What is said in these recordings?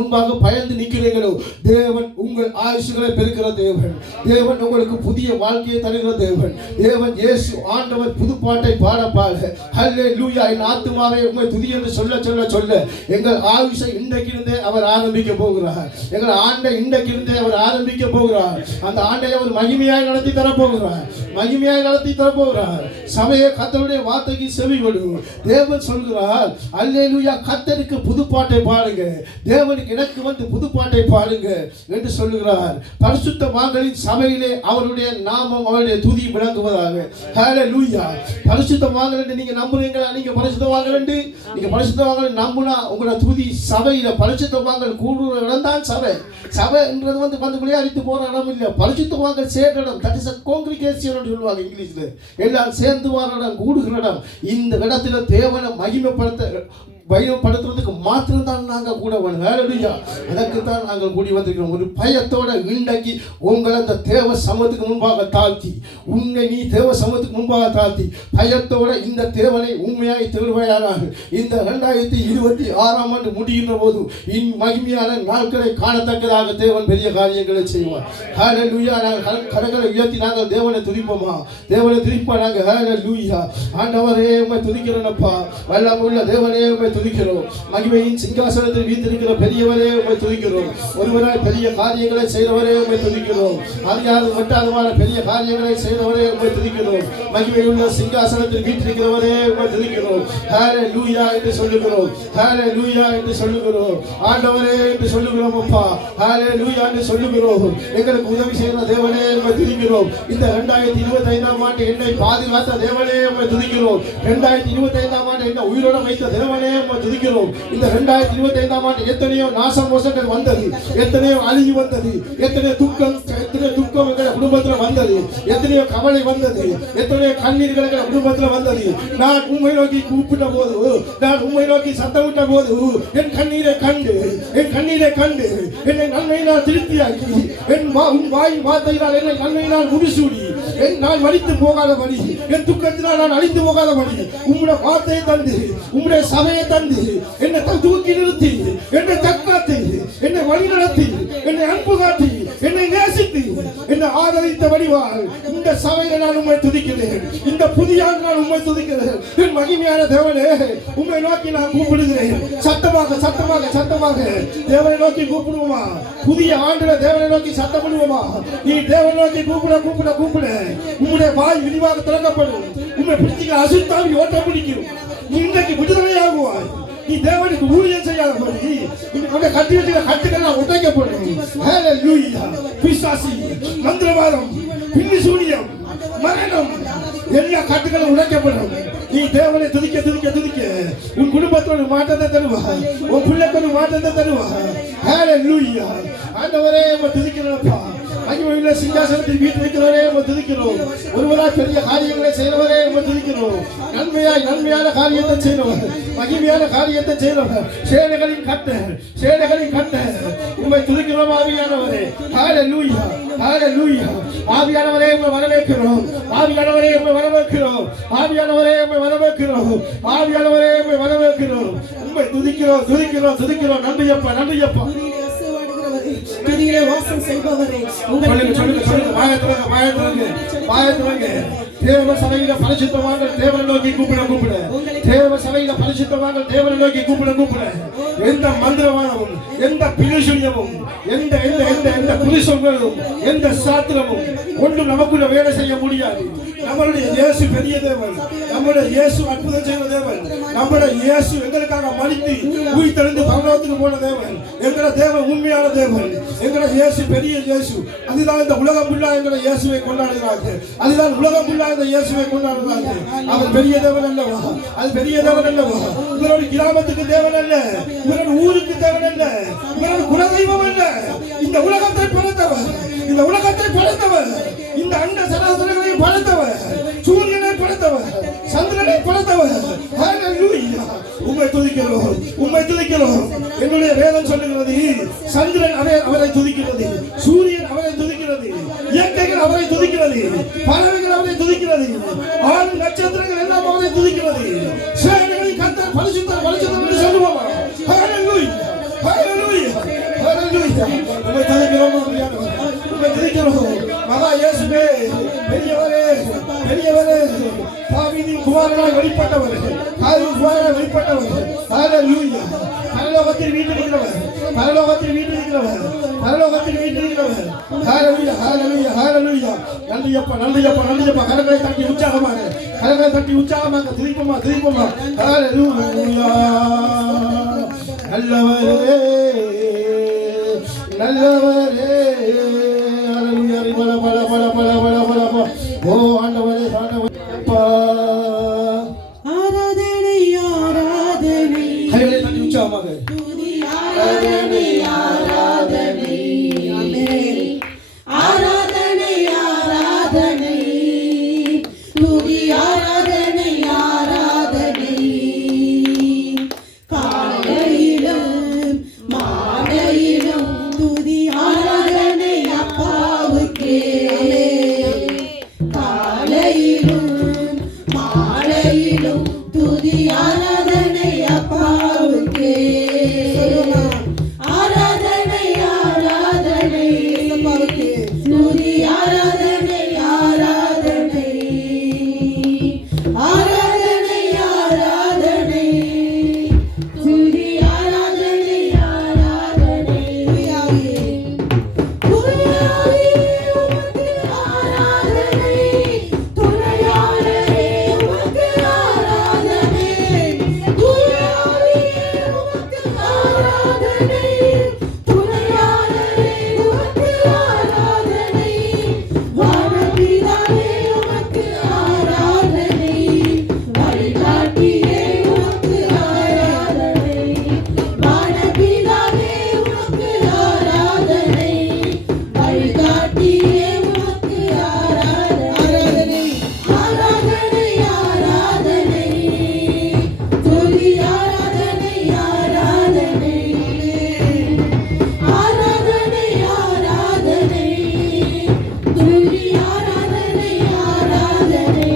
முன்பாக பயந்து நிற்கிறீர்களோ, தேவன் உங்கள் ஆயுசுகளை பெருக்கிற தேவன். தேவன் உங்களுக்கு புதிய வாழ்க்கையை தருகிற தேவன். தேவன் இயேசு ஆண்டவர் புதுப்பாட்டை பாட பாட ஹல்லேலூயா என் ஆத்துமாவே உம்மை துதி என்று சொல்ல சொல்ல சொல்ல எங்கள் ஆயுஷை இன்றைக்கிருந்தே அவர் ஆரம்பிக்க போகிறார். எங்கள் ஆண்டை இன்றைக்கிருந்தே அவர் ஆரம்பிக்க போகிறார். அந்த ஆண்டை அவர் மகிமையாய் நடத்தி தரப்போகிறார். மகிமையாய் நடத்தி தரப்போகிறார். சபையை கர்த்தருடைய வார்த்தைக்கு செவி கொடு. தேவன் சொல்கிறார் அல்லேலூயா, கர்த்தருக்கு புதுப்பாட்டை பாடுங்க, தேவனுக்கு எனக்கு வந்து புதுப்பாட்டை பாடுங்க என்று சொல்லுகிறார். பரிசுத்தவான்களின் சபையிலே அவருடைய நாமம் அவருடைய துதி விளங்குவதாக. ஹல்லேலூயா. பரிசுத்தவான்கள் என்று நீங்க நம்புறீங்களா? நீங்க பரிசுத்தவான்கள் என்று நீங்க பரிசுத்தவான்கள் நம்புனா உங்களோட துதி சபையில பரிசுத்தவான்கள் கூடுற இடம் தான் சபை. சபைன்றது வந்து விளையாடித்து போற இடம் இல்லை. பரிசுத்தவான்கள் சேர்ற இடம். தட் இஸ் a congregation என்று சொல்லுவாங்க இங்கிலீஷ்ல. எல்லாம் சேர்ந்து வர இடம், கூடுகிற இடம். இந்த இடத்துல தேவனை மகிமைப்படுத்துறதுக்கு மாத்திரம் தான் நாங்கள் கூட வேணும். ஹல்லேலூயா. அதற்கு தான் நாங்கள் கூடி வந்திருக்கிறோம். ஒரு பயத்தோட இன்றைக்கு உங்களை அந்த தேவ சமத்துக்கு முன்பாக தாழ்த்தி, உன்னை நீ தேவ சமத்துக்கு முன்பாக தாழ்த்தி பயத்தோட இந்த தேவனை உண்மையாய் தேடுவாயாக. இந்த 2026 ஆண்டு முடிகின்ற போது மகிமையான நாட்களை காணத்தக்கதாக தேவன் பெரிய காரியங்களை செய்வார். ஹல்லேலூயா. நாங்கள் கரங்களை உயர்த்தி நாங்கள் தேவனை துதிப்போமா? தேவனை துதிப்பா நாங்கள். ஹல்லேலூயா. ஆண்டவரே உம்மை துதிக்கிறோம்ப்பா. வல்லமையுள்ள தேவனே உம்மை துதிக்கிறோம். மகிமையின் சிங்காசனத்தில் வீற்றிருக்கிற பெரியவரே உம்மை துதிக்கிறோம். ஒருவராய் பெரிய காரியங்களை செய்தவரே உம்மை துதிக்கிறோம். அறியாது மட்டாதமான பெரிய காரியங்களை செய்தவரே உம்மை துதிக்கிறோம். மகிமையுள்ள சிங்காசனத்தில் வீற்றிருக்கிறவரே உம்மை துதிக்கிறோம். ஹல்லேலூயா என்று சொல்லுகிறோம். ஹல்லேலூயா என்று சொல்லுகிறோம். ஆண்டவரே என்று சொல்லுகிறோம் அப்பா. ஹல்லேலூயா என்று சொல்லுகிறோம். எங்களுக்கு உதவி செய்கிற தேவனே உம்மை துதிக்கிறோம். இந்த 2025 ஆண்டு என்னை பாதுகாத்த தேவனே உம்மை துதிக்கிறோம். 2025 ஆண்டு என்னை உயிரோட வைத்த தேவனே துதிக்கிறோம். இந்த 2025 ஆண்டு எத்தனையோ நாசம் மோசங்கள் வந்தது, எத்தனையோ அழிவு வந்தது, எத்தனையோ துக்கம் எங்கள் குடும்பத்தில் வந்தது, எத்தனையோ கவலை வந்தது, எத்தனையோ கண்ணீர்கள் எங்கள் குடும்பத்தில் வந்தது. நான் உண்மை நோக்கி கூப்பிட்ட போது, நான் உண்மை நோக்கி சத்தமிட்ட போது என் கண்ணீரை கண்டு என்னை நன்மையினால் திருப்தியாக்கி என் வாய் வார்த்தையினால் என்னை நன்மையினால் முடிசூடி நான் வலித்து போகாதபடி, என் துக்கத்தினால் நான் அழிந்து போகாதபடி உம்முடைய வார்த்தையை தந்து, உம்முடைய சபையை தந்து என்னை தூக்கி நிறுத்தி, என்னை தற்காத்து, என்னை வழி நடத்தி, என்னை அன்பு காட்டி, என்னை நேசித்து, என்னை ஆதரித்த வடிவால் இந்த சபையை நான் உம்மை துதிக்கிறேன். இந்த புதிய ஆண்டு நான் உம்மை துதிக்கிறேன். என் மகிமையான தேவனே, உம்மை நோக்கி நான் கூப்பிடுகிறேன். சத்தமாக தேவனை நோக்கி கூப்பிடுவோமா? புதிய ஆண்டுல தேவனை நோக்கி சத்தமிடுவோமா? நீ தேவனை நோக்கி கூப்பிட உம்முடைய வாய் விரிவாக திறக்கப்படும். உம்மை பிடிச்சிக்க அசுத்தாவி ஓட்ட பிடிக்கும். நீ இன்றைக்கு விடுதலையாகுவாய். நீ தேவனுக்கு ஊழியம் செய்யாதபடி அவருடைய கட்டி வச்சுக்கிற கட்டுகள் உடைக்கப்படும். ஹல்லேலூயா. பிசாசு, மந்திரவாதம், பில்லி சூனியம், மரணம் எல்லா கட்டுகளும் உடைக்கப்படும். நீ தேவனை துதிக்க உன் குடும்பத்தோட மாற்றத்தை தருவார். உன் பிள்ளைக்கு ஒரு மாற்றத்தை தருவார். ஹல்லேலூயா. ஆண்டவரே உம்மை துதிக்கிறோம்ப்பா. மகிமையுள்ள சிங்காசனத்தில் வீற்றிருக்கிறவரே உம்மை துதிக்கிறோம். ஒருவராய் பெரிய காரியங்களை செய்கிறவரே உம்மை துதிக்கிறோம். நன்மையான காரியத்தை செய்கிறவர், மகிமையான காரியத்தை செய்கிறவர், சேனைகளின் கர்த்தர் உம்மை துதிக்கிறோம். ஆவியானவரே ஹல்லேலூயா. ஆவியானவரே உம்மை வரவேற்கிறோம். உம்மை துதிக்கிறோம். நன்றியப்பா. துதியிலே வாசம் செய்பவரே, தேவ சபையில பரிசுத்தவான்கள் தேவனை நோக்கி கூப்பிட. தேவ சபையில பரிசுத்தவான்கள் தேவனை நோக்கி கூப்பிட. எந்த மந்திரவாதமும், எந்த பிரிசுரியமும், எந்த புரிசொல்களும், எந்த சாத்திரமும் ஒன்றும் நமக்குள்ள வேலை செய்ய முடியாது. நம்மளுடைய இயேசு பெரிய தேவன். நம்முடைய இயேசு அற்புதம் செய்த தேவன். நம்முடைய இயேசு எங்களுக்காக மரித்து உயிர்த்தெழுந்து பரலோகத்துக்கு போன தேவன். எங்களோட தேவன் உண்மையான தேவன். எங்களோட இயேசு பெரிய இயேசு. அதுதான் இந்த உலகம் ஃபுல்லா எங்களோட இயேசுவை கொண்டாடுகிறார்கள். அதுதான் உலகம் ஃபுல்லா இந்த இயேசுவை கொண்டாடுகிறார்கள். அவர் பெரிய தேவன் அல்லவா? அது பெரிய தேவன் அல்லவா? இவரோட கிராமத்துக்கு தேவன் அல்ல, இவரோட ஊருக்கு தேவன் அல்ல, இவரோட குலதெய்வம் அல்ல. இந்த உலகத்தை படைத்தவர், இந்த அண்ட சராசரங்களையும் படைத்தவர், சூரியனை படைத்தவர், சந்திரனை படைத்தவர். ஹல்லேலூயா. உம்மை துதிக்கிறோம். என்னுடைய வேதம் சொல்லுகிறது, சந்திரன் அவரை துதிக்கிறது, சூரியன் அவரை துதிக்கிறது, இயற்கைகள் அவரை துதிக்கிறது, பறவைகள் அவரை துதிக்கிறது, ஆறு நட்சத்திரங்கள் எல்லாம் அவரை துதிக்கிறது. சேனைகளின் கர்த்தர் பரிசுத்தர் என்று சொல்லுவோமா? ஹல்லேலூயா. ஹalleluya உம்மை துதிக்கிறோம் ஆவியானவரே உம்மை துதிக்கிறோம் மகா இயேசுவே பெரியவரே பெரியவரே தாவீதின் குமாரனாய் வெளிப்பட்டவரே தாவீதின் குமாரனாய் வெளிப்பட்டவரே ஹalleluya பரலோகத்தில் வீற்றிருக்கிறவர் பரலோகத்தில் வீற்றிருக்கிறவர் பரலோகத்தில் வீற்றிருக்கிறவர் ஹalleluya ஹalleluya ஹalleluya நன்றியப்பா நன்றியப்பா நன்றியப்பா கரங்களை தட்டி உற்சாகமாக துதிப்போமா துதிப்போமா ஹalleluya நல்லவரே நல்லவரே ஹalleluya பல பல பல பல பல பல ஓ ஆண்டவரே ஆண்டவரே அப்பா ஆராதனை ஆராதனை கைகளை தட்டி உற்சாகமாக துதி ஆராதனை ஆராதனை ஆமென் ஆராதனை ஆராதனை துதி ஆராதனை ஆராதனை காலையிலும் மாலையிலும் துதி ஆராதனை அப்பாவுக்கே காலையிலும் மாலையிலும் துதி ஆராதனை அப்பாவுக்கே ஆராதனை ஆராதனை அப்பாவுக்கே துதி ஆராதனை ஆராதனை ஆராதனை ஆராதனை துதி ஆராதனை ஆராதனை துதியாவே உமக்கு ஆராதனை துணையாளரே உமக்கு ஆராதனை துதியாவே உமக்கு ஆராதனை துணையாளரே உமக்கு ஆராதனை வானபிதாவே உமக்கு ஆராதனை வழிகாட்டியே உமக்கு ஆராதனை வானபிதாவே உமக்கு ஆராதனை வழிகாட்டியே உமக்கு ஆராதனை ஆராதனை ஆராதனை துதி ஆராதனை ஆராதனை ஆராதனை ஆராதனை துதி ஆராதனை ஆராதனை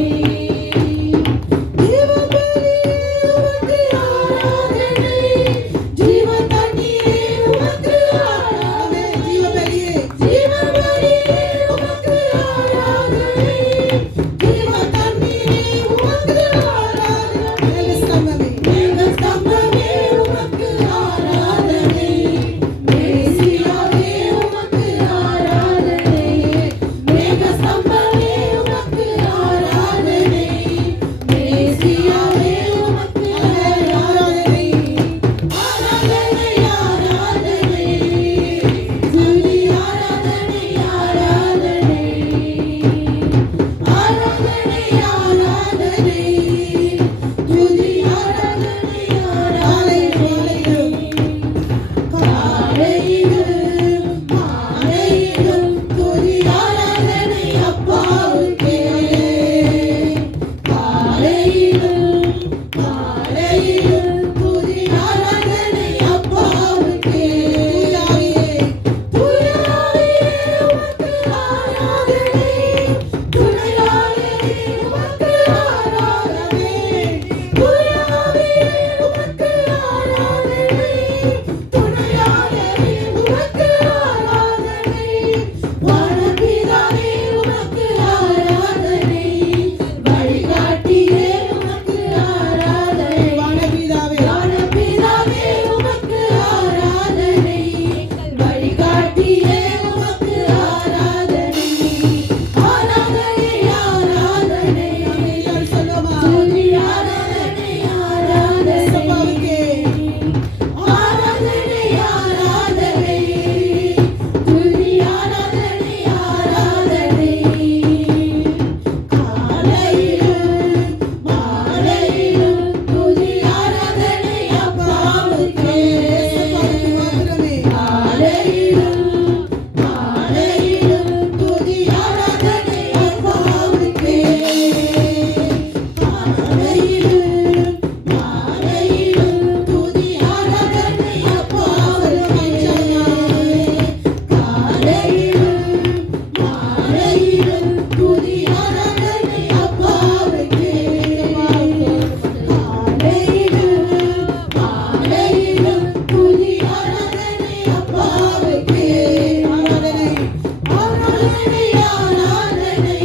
தேவபலியே உமக்கு ஆராதனை ஜீவதண்ணியே உமக்கு ஆராதனை ஜீவபலியே உமக்கு ஆராதனை ஜீவதண்ணியே உமக்கு ஆராதனை மேகஸ்தம்பமே உமக்கு ஆராதனை மேசியாவே உமக்கு ஆராதனை மேகஸ்தம்பமே உமக்கு ஆராதனை மேசியாவே உமக்கு ஆராதனை ஆராதனை ஆராதனை துதி ஆராதனை ஆராதனை ஆராதனை ஆராதனை துதி ஆராதனை ஆராதனை காலையிலும் மாலையிலும் துதி ஆராதனை அப்பாவுக்கே காலையிலும் மாலையிலும் துதி ஆராதனை அப்பாவுக்கே துதியாவே உமக்கு ஆராதனை துணையாளரே உமக்கு ஆராதனை துதியாவே உமக்கு ஆராதனை துணையாளரே உமக்கு ஆராதனை வானபிதாவே உமக்கு ஆராதனை வழிகாட்டியே உமக்கு ஆராதனை வானபிதாவே உமக்கு ஆராதனை வழிகாட்டியே உமக்கு ஆராதனை ஆராதனை ஆராதனை துதி ஆராதனை ஆராதனை அப்பாவுக்கே ஆராதனை ஆராதனை துதி ஆராதனை ஆராதனை காலையிலும் மாலையிலும் துதி ஆராதனை அப்பாவுக்கே காலையிலும் மாலையிலும் துதி ஆராதனை அப்பாவுக்கே காலையிலும் மாலையிலும் துதி ஆராதனை அப்பாவுக்கே அப்பாவுக்கே ஆராதனை ஆராதனை ஆராதனை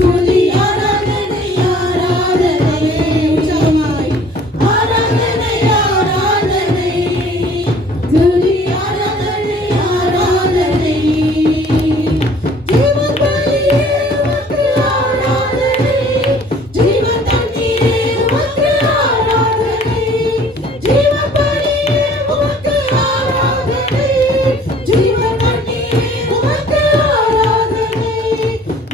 துதி ஆராதனை ஆராதனை உற்சாகமாய் ஆராதனை ஆராதனை துதி ஆராதனை ஆராதனை ஜீவன் பலியே உமக்கு ஆராதனை ஜீவன் தண்ணீரே உமக்கு ஆராதனை ஜீவன் பலியே உமக்கு ஆராதனை ஜீவன் தண்ணீரே உமக்கு ஆராதனை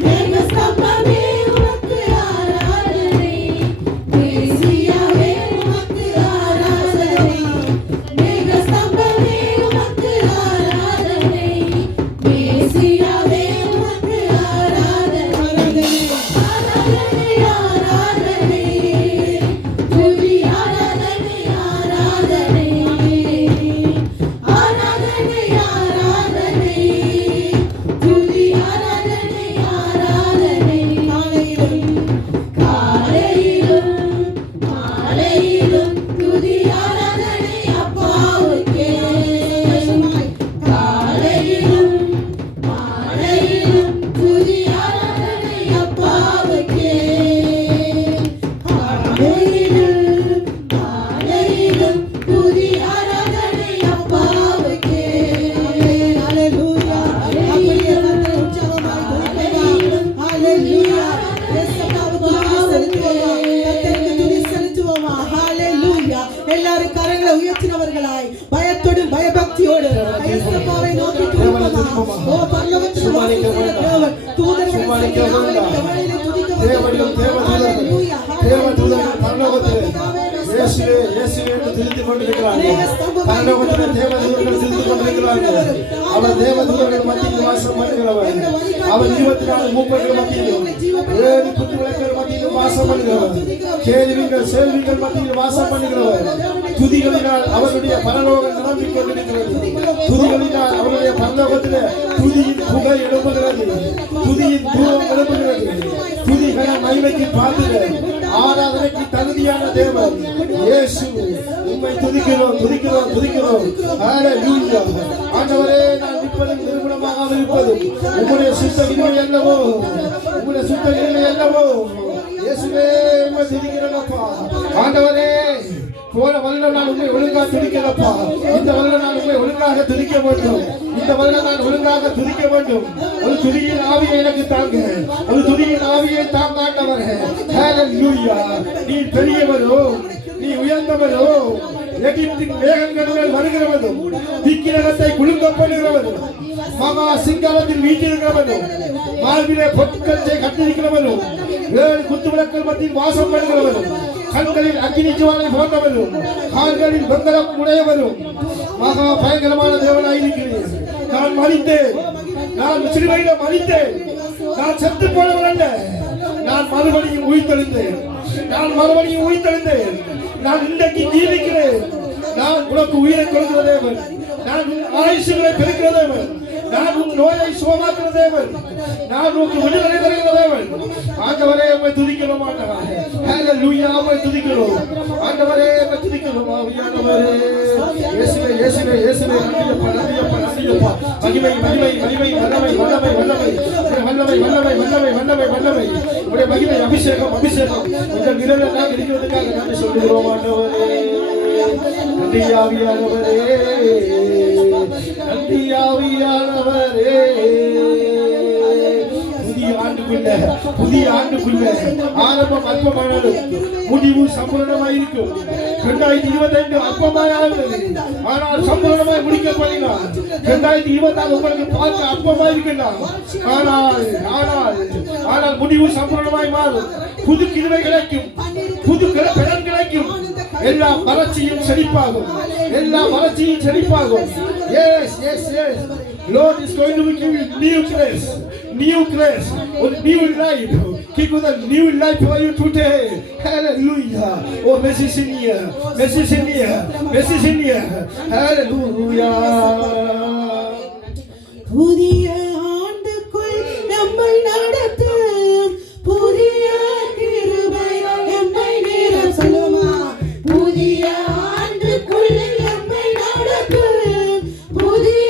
மேக ஸ்தம்பமே உமக்கு ஆராதனை மேசியாவே உமக்கு ஆராதனை மேக ஸ்தம்பமே உமக்கு ஆராதனை மேசியாவே உமக்கு ஆராதனை ஆராதனை ஆராதனை துதி ஆராதனை ஆராதனை ஆராதனை ஆராதனை துதி ஆராதனை ஆராதனை காலையிலும் மாலையிலும் துதி ஆராதனை அப்பாவுக்கே காலையிலும் மாலையிலும் துதி ஆராதனை அப்பாவுக்கே காலையிலும் மாலையிலும் துதி ஆராதனை அப்பாவுக்கே ஹalleluya அப்படியே வந்து உற்சாகமாய் துதிக்கலாம் ஹalleluya கர்த்தருக்கு துதி செலுத்துவோமா ஹalleluya எல்லாரும் கரங்களை உயர்த்தினவர்களாய் பயத்தோடும் பயபக்தியோடு இயேசுவை நோக்கி துதிப்போமா ஓ பரலோகத்தில் வாசிக்கிற தேவன் தூதர்கள் தேவனையிலே துதிக்க தேவதூதர்கள் பரலோகத்திலே இயேசுவே இயேசுவே என்று துதித்துக் கொண்டிருக்கிறார்கள். பரலோகத்திலே தேவதூதர்கள் துதித்துக் கொண்டிருக்கிறார்கள். அவர் தேவதூதர்கள் மத்தியில் வாசம் பண்ணுகிறவர். அவர் 24 மூப்பர்கள் மத்தியிலும் 7 குத்து விளக்குகள் மத்தியிலும் வாசம் பண்ணுகிறவர். கேள்விகள் செல்விகள் மத்தியில் வாசம் பண்ணுகிறவர். துதிகளினால் அவருடைய பரலோகம் நிரம்பிக் கொண்டிருக்கிறது. துதிகளினால் அவருடைய பரலோகத்திலே துதியின் புகை எழுப்புகிறது. துதியின் தூரம் எழுப்புகிறது. துதிகளை மகிமைக்கு பாத்திரர், ஆராதனைக்கு தகுதியான தேவன் இயேசு. உம்மை துதிக்கிறோம் துதிக்கிறோம் துதிக்கிறோம். ஹalleluya. ஆண்டவரே, நான் நிற்பதும் நிர்மூலமாக இருப்பதும் உம்முடைய சுத்தம் இல்லை அல்லவோ, உம்முடைய சுத்தம் இல்லை அல்லவோ. இயேசுவே, உம்மை துதிக்கிறோம்ப்பா. ஆண்டவரே, போன வருடம் நான் உண்மை ஒழுங்காக துதிக்கிறப்பா. இந்த வருடம் நான் உண்மை ஒழுங்காக துதிக்க வேண்டும். இந்த வருடம் நான் ஒழுங்காக துதிக்க வேண்டும். ஒரு துதியின் ஆவியை எனக்கு தாங்க. ஒரு துதியின் ஆவியை தாங்க ஆண்டவரே. ஹalleluya. நீ பெரியவரோ, நீ உயர்ந்தவரோ, எகிப்தின் மேகங்கள் மேல் வருகிறவனும் விக்கிரகத்தை குலுங்க பண்ணுகிறவனும் மகா சிங்காரத்தில் வீட்டிருக்கிறவனும் மார்பிலே பொற்களை கட்டிருக்கிறவனும் 7 குத்து விளக்குகள் மத்தியில் வாசம் பண்ணுகிறவனும் கண்களில் அக்கினி ஜுவாலை போன்றவரும் கால்களில் வெங்கலம் உடையவரும் மகா பயங்கரமான தேவனாய் இருக்கிறேன். நான் மரித்தேன், நான் சிறுவையில மரித்தேன், நான் செத்து போனவன் அல்ல, நான் மறுபடியும் உயிர்த்தெழுந்தேன், நான் மறுபடியும் உயிர்த்தெழுந்தேன், நான் இன்றைக்கு ஜீவிக்கிறேன். நான் உனக்கு உயிரை கொடுக்கிற தேவன், நான் உன் ஆயுசுகளை பெருக்கிற தேவன், நான் உன் நோயை சுகமாக்குற தேவன், நான் உனக்கு விடுதலை தருகிற தேவன். ஆண்டவரே, உம்மை துதிக்கிறோம் ஆண்டவரே. ஹalleluya. உம்மை துதிக்கிறோம் ஆண்டவரே, உம்மை துதிக்கிறோம் ஆவியானவரே. இயேசுவே இயேசுவே இயேசுவே. நன்றியப்பா நன்றியப்பா நன்றியப்பா. மகிமை மகிமை மகிமை வல்லமை வல்லமை வல்லமை வல்லமை வல்லமை வல்லமை வல்லமை வல்லமை. உம்முடைய மகிமை அபிஷேகம் அபிஷேகம் உங்கள் நிழலில் நாங்கள் இருக்கிறதுக்காக நன்றி சொல்லுகிறோம் ஆண்டவரே. நன்றி ஆவியானவரே, நன்றி ஆவியானவரே. புதிய ஆண்டுக்குள்ள ஆரம்பம் அற்பமானாலும் முடிவு சம்பூர்ணமாயிருக்கும். 2025 அற்பமாயிருந்தது, ஆனால் சம்பூர்ணமாய் முடிக்கப்படுகிறார். 2026 உங்களுக்கு பார்க்க அற்பமாயிருக்கலாம், ஆனால் முடிவு சம்பூர்ணமாய் மாறும். புது கிருபை கிடைக்கும், புது பலன் கிடைக்கும். எல்லா வறட்சியும் செழிப்பாகும், எல்லா வறட்சியும் செழிப்பாகும். Yes, yes, yes. Lord is going to give you new grace, new grace, new life. Give us a new life for you today. Hallelujah. Oh, mercy is here, mercy is here, mercy is here. Hallelujah. புதிய ஆண்டுக்குள் நம்மை நடத்தும் புதிய கிருபை நம்மை நேரம் சொல்லுமா. புதிய ஆண்டுக்குள் நம்மை நடத்தும் புதிய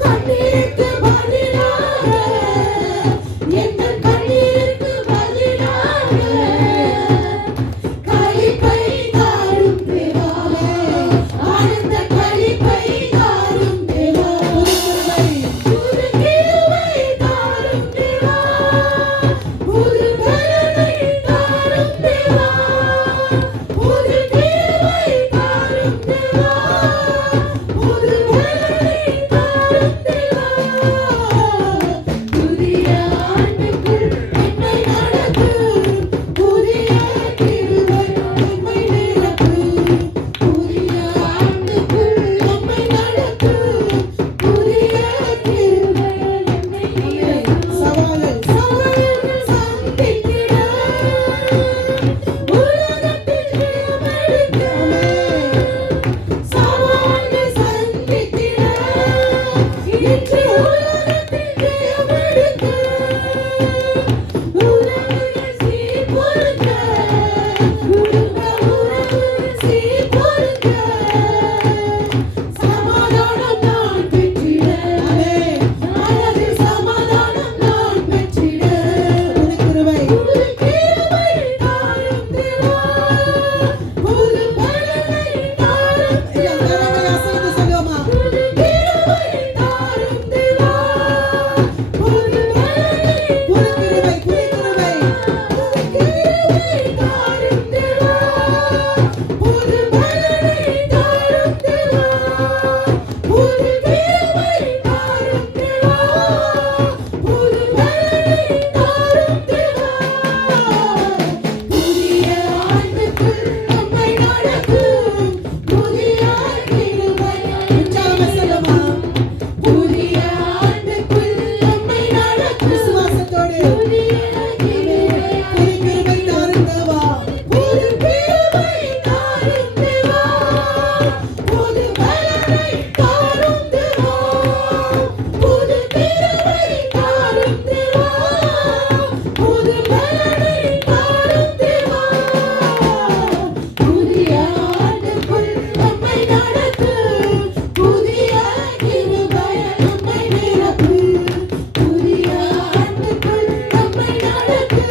கண்ணீருக்கு பதிலாக எங்கள் கண்ணீருக்கு பதிலாக களிப்பை தாரும் தேவா ஆனந்த களிப்பை தாரும் தேவா புது கிருபை தாரும் தேவா புது பலனை தாரும் தேவா புது கிருபை தாரும் தேவா புது பலனை தாரும் தேவா புதிய ஆண்டுக்குள் என்னை நடத்து புதிய கிருபை என்னை நிரப்பு புதிய ஆண்டுக்குள் என்னை நடத்து புதிய கிருபை என்னை நிரப்பு சவால்கள் சந்தித்திட உலகத்தில் ஜெயமெடுக்க சவால்கள் சந்தித்திட இன்று உலகத்தில் ஜெயமெடுக்க உலகில் சீர்பொருந்த குடும்ப உறவுகள் சீர்பொருந்த சமாதானம் நான் பெற்றிட மனதில் சமாதானம் நான் பெற்றிட புது கிருபை தாரும் தேவா புது பலனை தாரும் தேவா அசைந்து சொல்லுமா புது கிருபை தாரும் தேவா புது பலனை புது கிருபை புது கிருபை தாரும் தேவா புது பலனை தாரும் தேவா புது கிருபை தாரும் தேவா புது பலனை தாரும் தேவா புதிய ஆண்டுக்குள் நம்மை நடக்கும் புதிய கிருபை உற்சாகமா சொல்லுமா புதிய ஆண்டுக்குள் நம்மை நடக்கும் விசுவாசத்தோடு புதிய கிருபை தாரும் தேவா புது கிருபை தாரும் தேவா புது பலனை தாரும் தேவா புது கிருபை தாரும் தேவா புது பலனை தாரும் தேவா புதிய ஆண்டுக்குள் நம்மை நடத்து புதிய கிருபை நம்மை நிரப்பு புதிய ஆண்டுக்குள் நம்மை நடத்து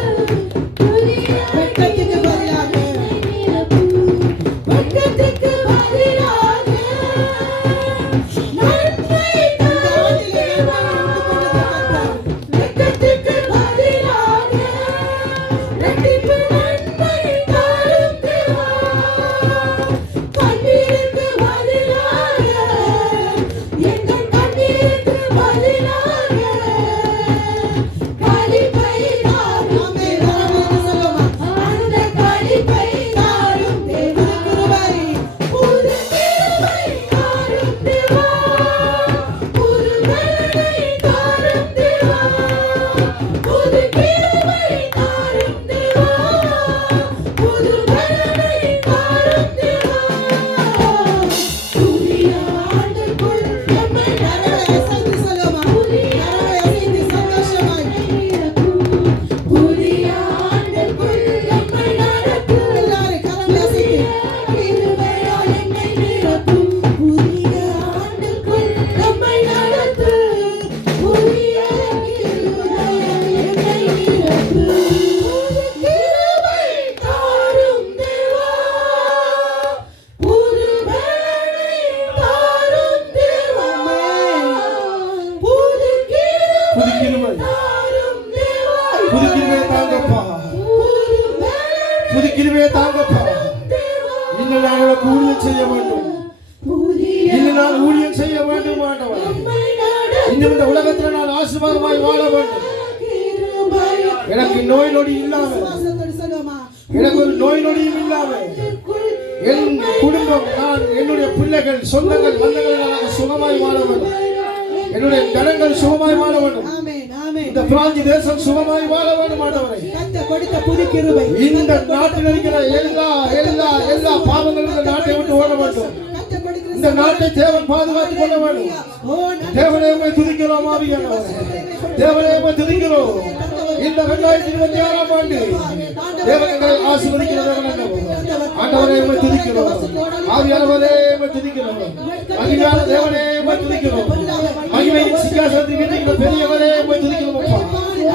புதிய வெட்கத்துக்கு பதிலாக நிரப்பு வெட்கத்துக்கு பதிலாக நன்மை தாரும் தேவா வெட்கத்துக்கு பதிலாக இரட்டிப்பு நன்மை தாரும் தேவா கண்ணீருக்கு பதிலாக எங்கள் கண்ணீருக்கு பதிலாக களிப்பை தாரும் தேவா அந்த களிப்பை தாரும் தேவா புது கிருபை தாரும் தேவா புது பலனை தாரும் தேவா புது கிருபை தாரும் தேவா புது பலனை தாரும் தேவா புதிய ஆண்டுக்குள் நம்மை நடக்கும் சொல்லுமா புதிய அசைந்து சந்தோஷமாய் புதிய ஆண்டுக்குள் நம்மை நடக்கும் எல்லாரும் கரங்களை அசைத்து கிருபையால் என்னை நிரப்பும் புதிய ஆண்டுக்குள் நம்மை நடத்தும் புதிய கிருபையால் என்னை நிரப்பும் புது கிருபை தாரும் தேவா புது பலனை தாரும் தேவா புது புது கிருபை கிருபை தாரும் தேவா புது கிருபை தாங்கப்பா புது பலனை புது கிருபை தாங்கப்பா தேவா இன்னும் நாங்கள் ஊழியம் செய்ய வேண்டும் புதிய இன்னும் நான் ஊழியம் செய்ய வேண்டும் ஆண்டவரே நம்மை நடத்தும் இன்னும் இந்த உலகத்தில் நான் ஆசீர்வாதமாய் வாழ வேண்டும் கிருபை எனக்கு நோய் நொடி இல்லாம விசுவாசத்தோடு சொல்லுமா எனக்கு ஒரு நோய் நொடியும் இல்லாம என் குடும்பம் நான் என்னுடைய பிள்ளைகள் சொந்தங்கள் பந்தங்கள் நாங்கள் சுகமாய் வாழ வேண்டும் என்னுடைய ஜனங்கள் சுகமாய் வாழ வேண்டும் ஆமென் ஆமென் இந்த பிராந்தி தேசம் சுகமாய் வாழ வேண்டும் ஆண்டவரே கர்த்தர் கொடுத்த புது கிருபை இந்த நாட்டில் இருக்கிற எல்லா பாவங்களும் இந்த நாட்டை விட்டு ஓட வேண்டும் கர்த்தர் கொடுக்கிற இந்த நாட்டை தேவன் பாதுகாத்துக் கொள்ள வேண்டும் ஓ தேவனை உம்மை துதிக்கிறோம் ஆவியானவரே தேவனை உம்மை துதிக்கிறோம் இந்த 2026 ஆண்டு தேவன் எங்களை ஆசீர்வதிக்கிற தேவன் அல்லவா ஆண்டவரே உம்மை துதிக்கிறோம். ஆவியானவரே உம்மை துதிக்கிறோம். மகிமையான தேவனே உம்மை துதிக்கிறோம். மகிமையின் சிங்காசனத்தில் வீற்றிருக்கிற பெரியவரே உம்மை துதிக்கிறோம் அப்பா.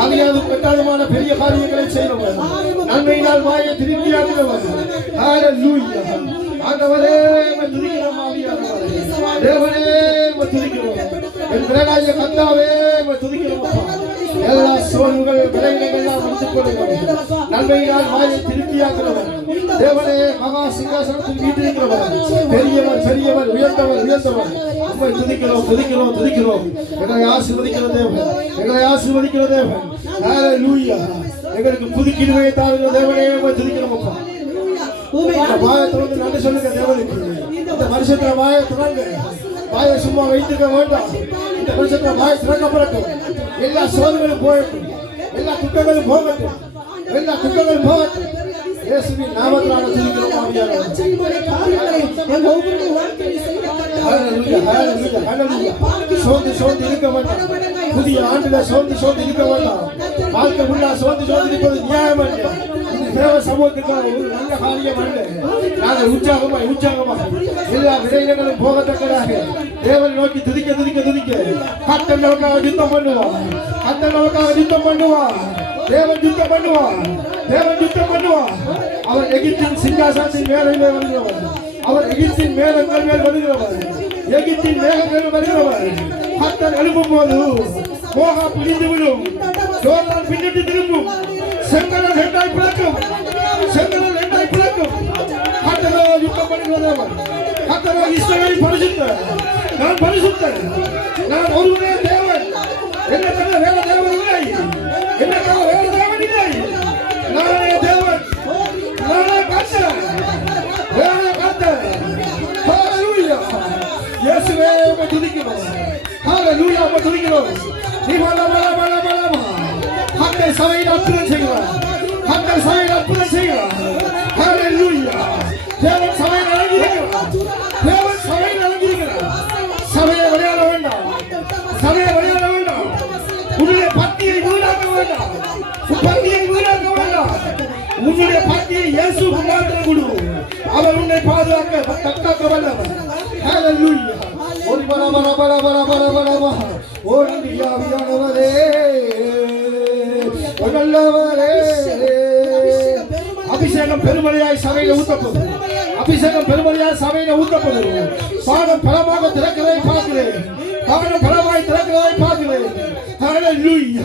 ஆவியானவர் பெற்றாலுமான பெரிய காரியங்களை செய்கிறவர். நன்மையினால் வாயை திருப்தியாக்குகிறவர். ஹalleluya. ஆண்டவரே உம்மை துதிக்கிறோம். ஆவியானவரே தேவனே உம்மை துதிக்கிறோம். என் தேவனாகிய கர்த்தாவே உம்மை துதிக்கிறோம் அப்பா. எல்லா சோர்வுகள் விளைவுகள் எல்லாம் முடித்துக் கொள்ளுங்கள். நன்மையினால் வாயை திருப்தியாக்குகிறவர் தேவனே மகா சிங்காசனத்தில் வீற்றிருக்கிறவர். பெரியவர் பெரியவர் உயர்ந்தவர் உயர்ந்தவர். உம்மை துதிக்கிறோம் துதிக்கிறோம் துதிக்கிறோம். எங்களை ஆசீர்வதிக்கிற தேவன், எங்களை ஆசீர்வதிக்கிற தேவன். ஹalleluya. எங்களுக்கு புது கிருபையை தாருகிற தேவனே உம்மை துதிக்கிறோம் அப்பா. வாயை திறந்து நன்றி சொல்லுங்க தேவனுக்கு. இந்த வருஷத்துல வாயை திறங்க. வாயை சும்மா வைத்துக்க வேண்டாம். இந்த வருஷத்துல வாயை திறக்கப்படட்டும். எல்லா சோதனைகளும் போகட்டும். எல்லா துக்கங்களும் போகட்டும். எல்லா துக்கங்களும் போகட்டும். இயேசுவின் நாமத்தினால துதிக்கிறோம் ஆவியானவரே. ஹalleluya ஹalleluya ஹalleluya. சோர்ந்து இருக்க வேண்டாம். புதிய ஆண்டுல சோர்ந்து இருக்க வேண்டாம். வாழ்க்கை உள்ள சோர்ந்து இருப்பது நியாயம் அல்ல. தேவ சமூகத்துக்கான ஒரு நல்ல காரியம் அல்ல. நாங்கள் உற்சாகமாக எல்லா விளைவுகளும் போகத்தக்கதாக தேவனை நோக்கி துதிக்க கர்த்தர் நமக்காக யுத்தம் பண்ணுவார். கர்த்தர் நமக்காக யுத்தம் பண்ணுவார். தேவன் யுத்தம் பண்ணுவார். அவர் எகிப்தின் சிங்காசனத்தின் மேலே வருகிறவர். அவர் எகிப்தின் மேகங்கள் மேல் வருகிறவர். எகிப்தின் மேகங்கள் வருகிறவர். கர்த்தர் எழுப்பும் போது மோகா பிடிந்து விடும். யோர்தான் பின்னிட்டு திரும்பும். செங்கடல் இரண்டாய் பிளக்கும். கர்த்தரோ யுத்தம் பண்ணுகிறவர். கர்த்தரோ இஸ்ரவேலின் பரிசுத்தர். நான் பரிசுத்தர். நான் ஒருவனே தேவன். என்ன தவிர வேற தேவன் இல்லை. நானே தேவன். நானே கர்த்தர். ஹalleluya. இயேசுவே உம்மை துதிக்கிறோம். ஹalleluya உம்மை துதிக்கிறோம். நீ பல கர்த்தர் சபையில் அற்புதம் செய்கிறார். ஹalleluya. தேவன் சபையில் இறங்கியிருக்கிறார். சபையை விளையாட வேண்டாம். உன்னுடைய பக்தியை வீணாக்க வேண்டாம். உன்னுடைய பக்தியை இயேசுவுக்கு மாத்திரம் கொடு. அவர் உன்னை தற்காக்க வல்லவர். ஹalleluya. ஓடி பரபரபரபரபரபரபர. ஓடி ஆவியானவரே நல்லவரே. அபிஷேகம் பெருமழையாய் சபையில ஊத்தப்படும். பாடம் பலமாக திறக்கிறதை பார்க்கிறேன். ஹalleluya.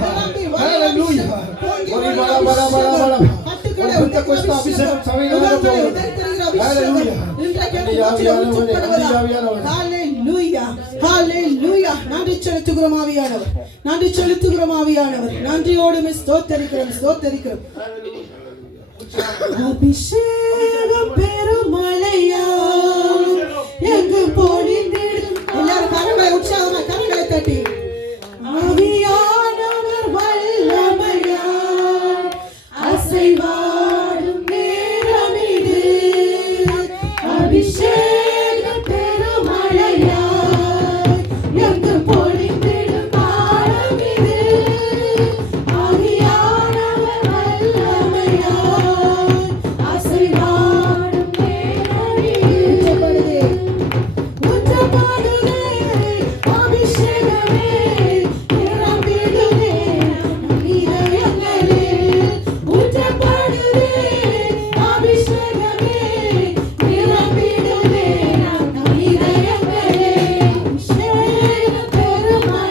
ஓடி பரபரபரபர. அபிஷேகம் சபையில ஊத்தப்படும். ஹalleluya. ஹalleluya. நன்றி செலுத்துகிறோம் ஆவியானவர். நன்றியோடு ஸ்தோத்தரிக்கிறோம். அபிஷேகம் பெருமழையா எங்கு பொழிந்திடும். எல்லாரும் கரங்களை உற்சாகமா கரங்களை தட்டி ஆவியானவர் வல்லமையா அசைவாடும் நேரம் இது. அபிஷேகம் பெருமழையா எங்கு பொழிந்திடும் காலம் இது. ஆவியானவர் வல்லமையா அசைவாடும் நேரம் இது. உச்சப்படுதே அபிஷேகமே நிரம்பிடுதே நம் இதயங்களே. உச்சப்படுதே அபிஷேகமே நிரம்பிடுதே நம் இதயங்களே. அபிஷேகம் பெருமழையா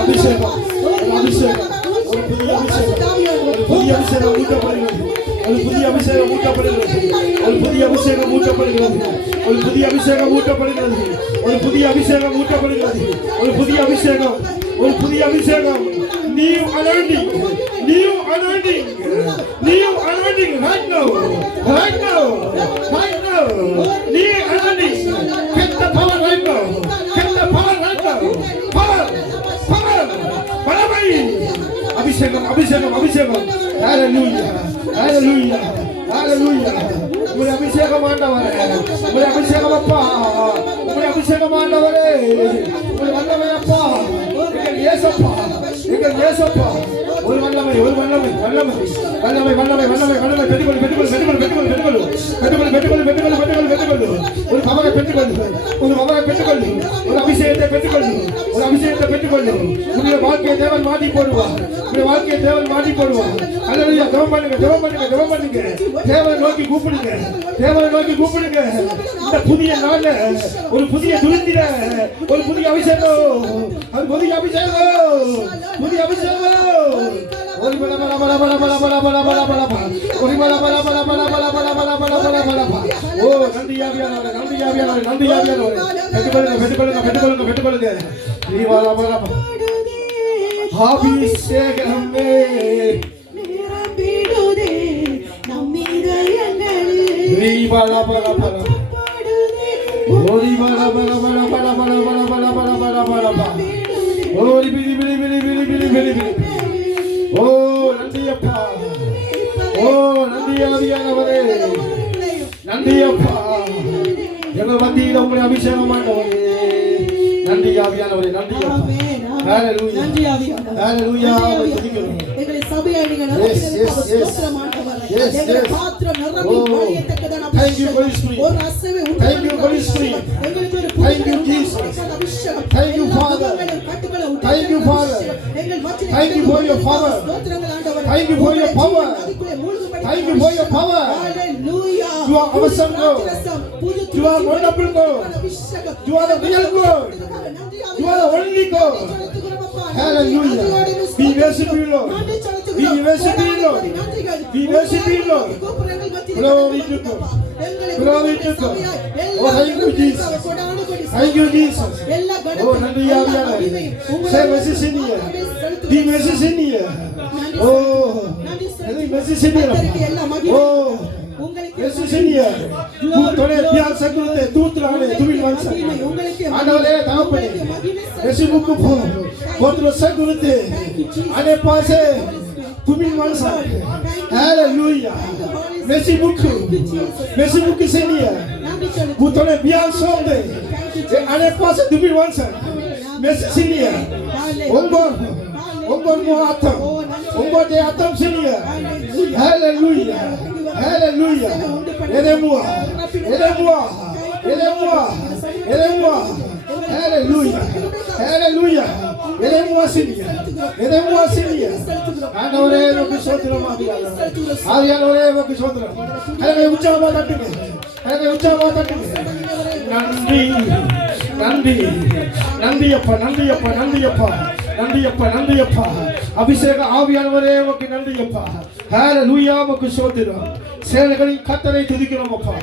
அபிஷேகம் அபிஷேகம் ஒரு புதிய அபிஷேகம் ஊட்டப்படுகிறது. ஒரு புதிய அபிஷேகம் ஊட்டப்படுகிறது. ஒரு புதிய அபிஷேகம் ஊட்டப்படுகிறது. ஒரு புதிய அபிஷேகம் ஊட்டப்படுகிறது. ஒரு புதிய அபிஷேகம் ஊட்டப்படுகிறது. ஒரு புதிய அபிஷேகம் ஒரு புதிய அபிஷேகம் new anointing new anointing new anointing right now right now right now new anointing get the power right now get the power right now power power பலமை அபிஷேகம் அபிஷேகம் அபிஷேகம் ஹalleluya ஹalleluya ஹalleluya உம்முடைய அபிஷேகம் ஆண்டவரே உம்முடைய அபிஷேகம் அப்பா உம்முடைய அபிஷேகம் ஆண்டவரே உம்முடைய வல்லமை அப்பா எங்கள் இயேசுப்பா எங்கள் இயேசுப்பா ஒரு வல்லமை ஒரு வல்லமை வல்லமை வல்லமை வல்லமை வல்லமை வல்லமை பெற்றுக்கொள் பெற்றுக்கொள் பெற்றுக்கொள் பெற்றுக்கொள் பெற்றுக்கொள் பெற்றுக்கொள் பெற்றுக்கொள் பெற்றுக்கொள் பெற்றுக்கொள் பெற்றுக்கொள் ஒரு பவரை பெற்றுக்கொள் ஒரு பவரை பெற்றுக்கொள் ஒரு அபிஷேகத்தை பெற்றுக்கொள் ஒரு அபிஷேகத்தை பெற்றுக்கொள் உன்னுடைய வாழ்க்கையை தேவன் மாற்றி போடுவார் உன்னுடைய வாழ்க்கையை தேவன் மாற்றி போடுவார் அல்லேலூயா ஜெபம் பண்ணுங்க ஜெபம் பண்ணுங்க ஜெபம் பண்ணுங்க தேவனை நோக்கி கூப்பிடுங்க தேவனை நோக்கி கூப்பிடுங்க இந்த புதிய நாள்ல ஒரு புதிய துரித்திர ஒரு புதிய அபிஷேகம் ஒரு புதிய அபிஷேகம் புதிய அபிஷேகம் ஒரு பல பல பல பல பல பல பல பல பல ஒரு பல பல பல பல பல பல பல பல பல பல ஓ நன்றி ஆவியானவரே நன்றி ஆவியானவரே நன்றி ஆவியானவரே பெற்றுக்கொள்ளுங்க பெற்றுக்கொள்ளுங்க பெற்றுக்கொள்ளுங்க பெற்றுக்கொள்ளுங்க நீ வாழ வாழ அபிஷேகமே நிரம்பிடுதே நம் இதயங்கள் நீ வாழ வாழ வாழ ஓடி வாழ வாழ வாழ வாழ வாழ வாழ வாழ வாழ வாழ வாழ ஓடி பிடி பிடி பிடி பிடி பிடி பிடி பிடி ஓ நன்றி அப்பா ஓ நன்றி ஆவியானவரே நன்றி அப்பா எங்கள் மத்தியில் உங்களுடைய அபிஷேகம் ஆண்டவரே நன்றி ஆவியானவரே நன்றி அப்பா ஹalleluya நன்றி ஆவியானவரே ஹalleluya எங்களை சபையை நீங்க நடத்துகிறதுக்கு ஸ்தோத்திரம் ஆண்டவரே எங்களை பாத்திரம் நிரம்பி வழியத்தக்கதான அபிஷேகம் ஒரு அசைவை உண்டாக்குங்க எங்களுக்கு ஒரு புதிய அபிஷேகம் thank you father thank you father எங்கள் மத்தியில் thank you for your power ஸ்தோத்திரங்கள் ஆண்டவரே thank you for your power thank you for your power hallelujah you are awesome God you are wonderful God you are the real God you are the only God hallelujah we worship you Lord we worship you Lord we worship you Lord glory to God glory to God oh thank you Jesus thank you Jesus oh nandri ஆவியானவரே say message in here we message in here oh nandri message in here oh message in here tu tole pyar sakrute tuutlane tuvil vansa ஆண்டவரே தகப்பனே Facebook போ போத்ர sakrute ane paase tuvil vansa hallelujah Facebook in here tu tole pyar sonde ane paase tuvil vansa message in here Ombor mo atam. Ombor de atam senior. Hallelujah. Hallelujah. Elemua. Elemua. Elemua. Elemua. Hallelujah. Hallelujah. Elemua senior. Elemua senior. Anore roki sotra mabiala. Ariyanore roki sotra. Hele uchama tattuge. Hele uchama tattuge. Nandi. Nandi. Nandi appa. Nandi appa. Nandi appa. நன்றியப்பா நன்றியப்பா அபிஷேக ஆவியானவரே உமக்கு நன்றியப்பா ஹalleluya உமக்கு ஸ்தோத்திரம் சேனைகளின் கர்த்தரை துதிக்கிறோம் அப்பா